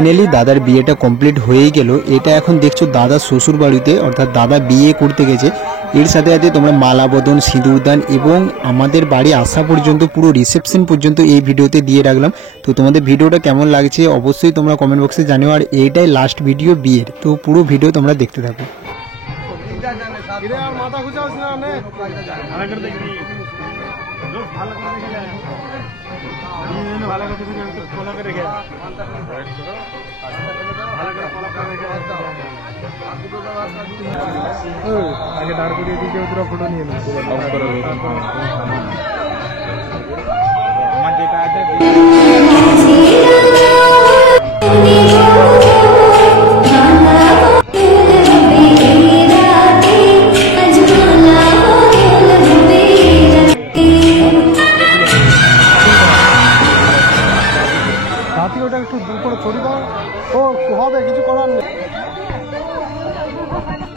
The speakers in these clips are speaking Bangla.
ফাইনালি দাদার বিয়েটা কমপ্লিট হয়েই গেল। এটা এখন দেখছো দাদার শ্বশুর বাড়িতে, অর্থাৎ দাদা বিয়ে করতে গেছে। এর সাথে সাথে তোমরা মালা বদন, সিঁদুরদান এবং আমাদের বাড়ি আসা পর্যন্ত পুরো রিসেপশন পর্যন্ত এই ভিডিওতে দিয়ে রাখলাম। তো তোমাদের ভিডিওটা কেমন লাগছে অবশ্যই তোমরা কমেন্ট বক্সে জানিও। আর এইটাই লাস্ট ভিডিও বিয়ের, তো পুরো ভিডিও তোমরা দেখতে থাকো। আগে দাঁড় করিয়ে দিকে পুরো ফটো নিয়ে নেব। আমার যেটা আছে সাথী, ওটা একটু দূর করে ছড়ি দাও। ও হবে, কিছু করার নেই।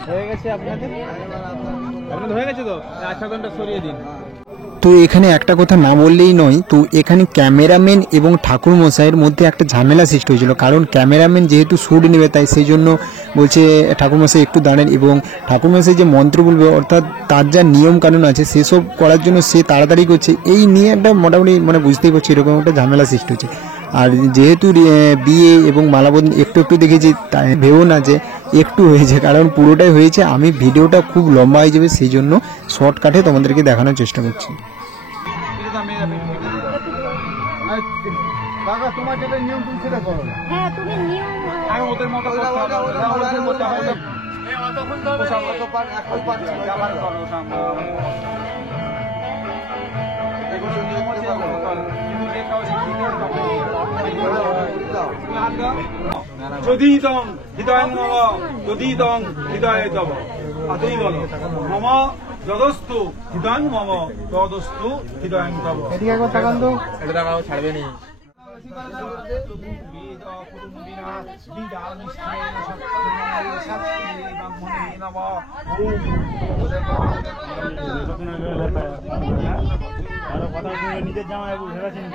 হয়ে গেছে আপনাদের হয়ে গেছে তো, আচ্ছা ঘন্টা সরিয়ে দিন। তো এখানে একটা কথা না বললেই নয়, তো এখানে ক্যামেরাম্যান এবং ঠাকুর মশাইয়ের মধ্যে একটা ঝামেলা সৃষ্টি হয়েছিল। কারণ ক্যামেরাম্যান যেহেতু শ্যুট নেবে, তাই সেই জন্য বলছে ঠাকুর মশাই একটু দাঁড়ান, এবং ঠাকুর মশাই যে মন্ত্র বলবে অর্থাৎ তার যা নিয়ম কানুন আছে সেসব করার জন্য সে তাড়াতাড়ি করছে। এই নিয়ে একটা মোটামুটি বুঝতেই পারছি এরকম একটা ঝামেলা সৃষ্টি হচ্ছে। আর যেহেতু বিয়ে এবং মালাবদন একটু একটু দেখেছি, তাই ভেবো না যে একটু হয়েছে, কারণ পুরোটাই হয়েছে। আমি ভিডিওটা খুব লম্বা হয়ে যাবে, সেই জন্য শর্টকাটে তোমাদেরকে দেখানোর চেষ্টা করছি। তোমার যেটা নিয়ম তুমি সেটা করো। হ্যাঁ, তুমি নিয়ম ওদের মতো যদি তং হৃদয় নম, যদি তং হৃদয়ে তব। আর তুমি বলো মম যদস্তু হৃদয় মম, তদস্তু হৃদয় তব। এদিকে একবার তাকান তো, এটা তাকাও, ছাড়বে নি। নিজের জামাই ভেবেছেন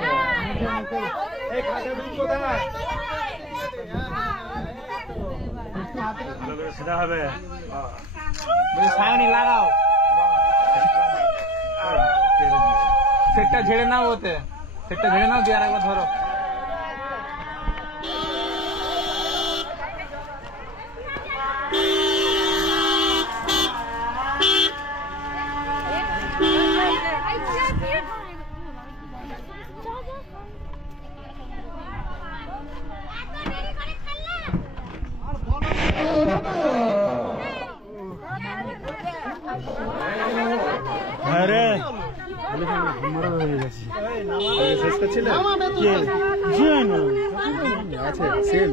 সেটা হবে, সায়নি লাগাও, সেটটা ঝেড়ে নাও, ওতে সেটটা ঝেড়ে নাও, দিয়ে আর একবার ধরো। আরে শেষ করছিল আছে সেম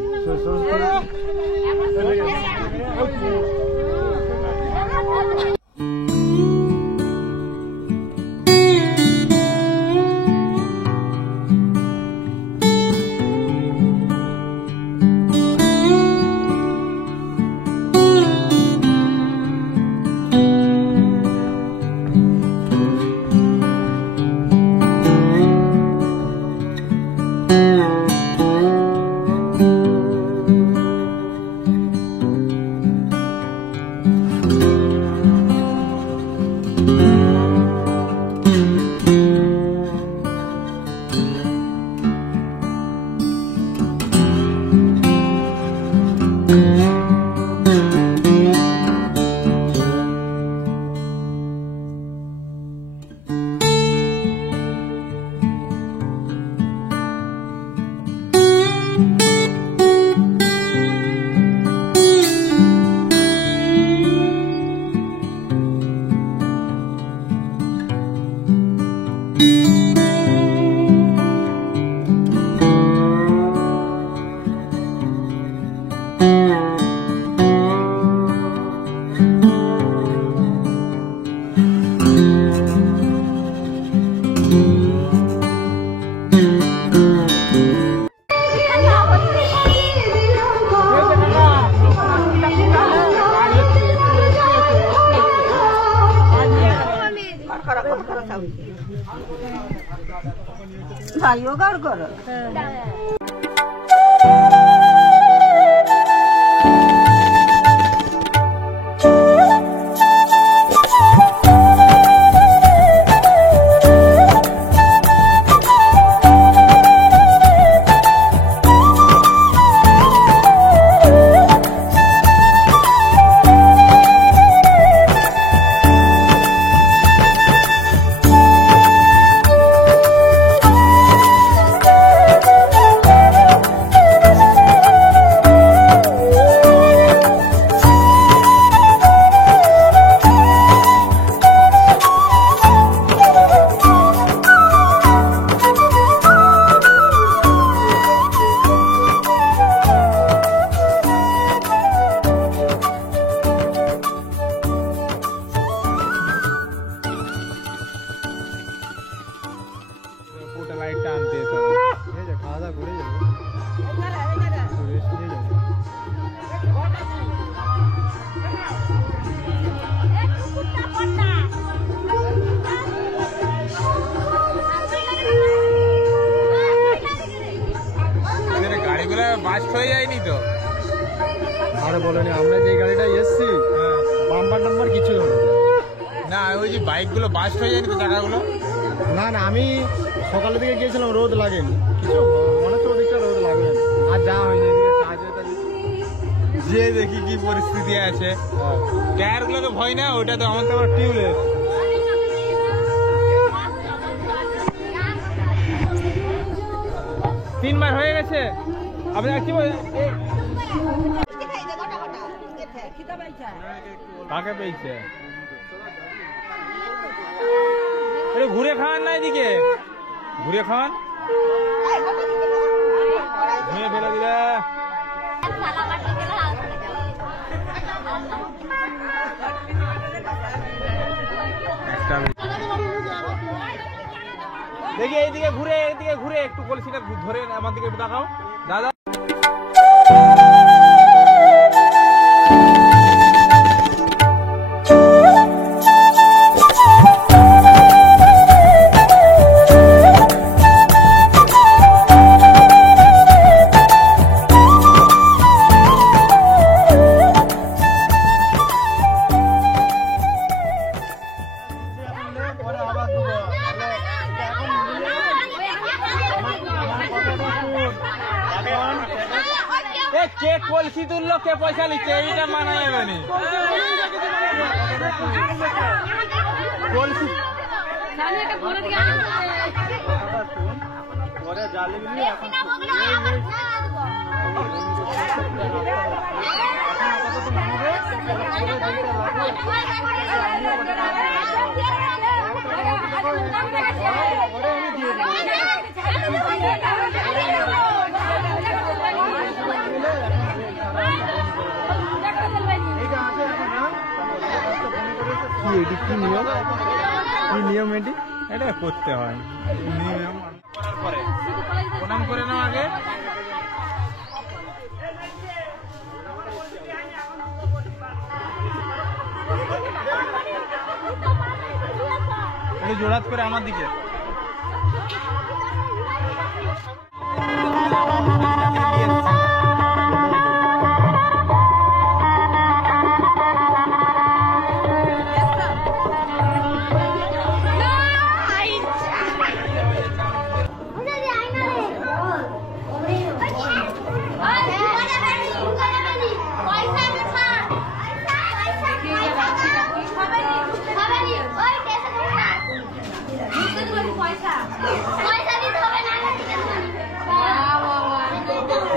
भाइयों कर বাস্ট হয়ে যায়নি তো? আরে বলেনি, আমরা যে গাড়িটা এসছি বাম্পার নাম্বার কিছু হলো না, ওই যে বাইকগুলো বাস্ট হয়ে যায়নি তো চাকাগুলো? না। না আমি সকালের দিকে গিয়েছিলাম, রোদ লাগেনি কিছু, মনে হচ্ছে ওদিকটা রোদ লাগবে না। আর যা হয়নি এদিকে কাজ যে দেখি কি পরিস্থিতি আছে। টায়ার গুলো তো ভয় না, ওটা তো আমার তো আবার টিউবলেস। তিনবার হয়ে গেছে। আপনার কি কাকে পেয়েছে? ঘুরে খান না, এদিকে ঘুরে খান, ঘুরে ফেলে দিলে। দেখি এইদিকে ঘুরে, এইদিকে ঘুরে একটু কলসিটা ধরে আমার দিকে একটু দেখাও দাদা। কে কলসি তুললো, কে পয়সা নিচ্ছে, এইটা মানা যাবে না। কলসি কি নিয়ম এটি? এটা করতে হয় নিয়ম করার পরে প্রণাম করে নাও আগে। একটু জোড়াত করে আমার দিকে।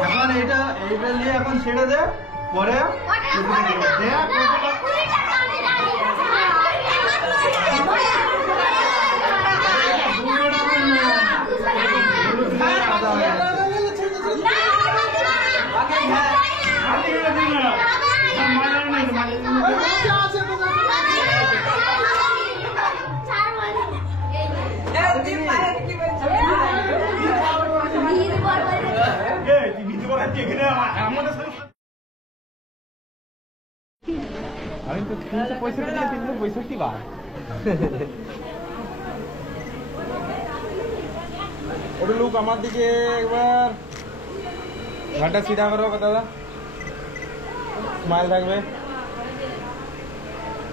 এখন এইটা নিয়ে এখন ছেড়ে দে, পরে আমি তো 365 থেকে 365 বার। ওটা লোক আমার দিকে একবার ঘাটা সিধা করো দাদা, স্মাইল থাকবে,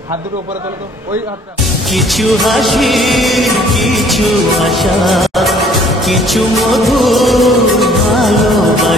হাত দুটো উপরে তোলো তো, ওই হাতটা। কিছু হাসি, কিছু আশা, কিছু মধুর ভালোবাসা।